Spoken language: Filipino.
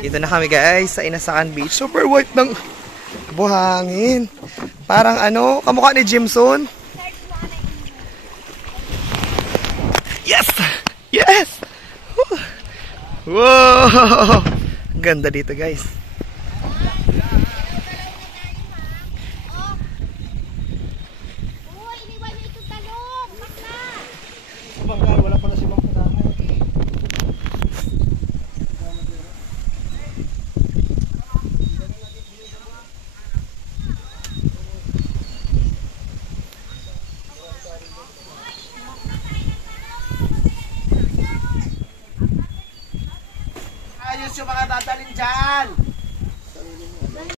Dito na kami guys sa Inasakan Beach. Super white ng buhangin. Parang ano, kamukha ni Jimson. Yes! Yes! Wow! Ganda dito guys. Wala pala si Mang Pinamay. Ayos yung mga dadalhin dyan.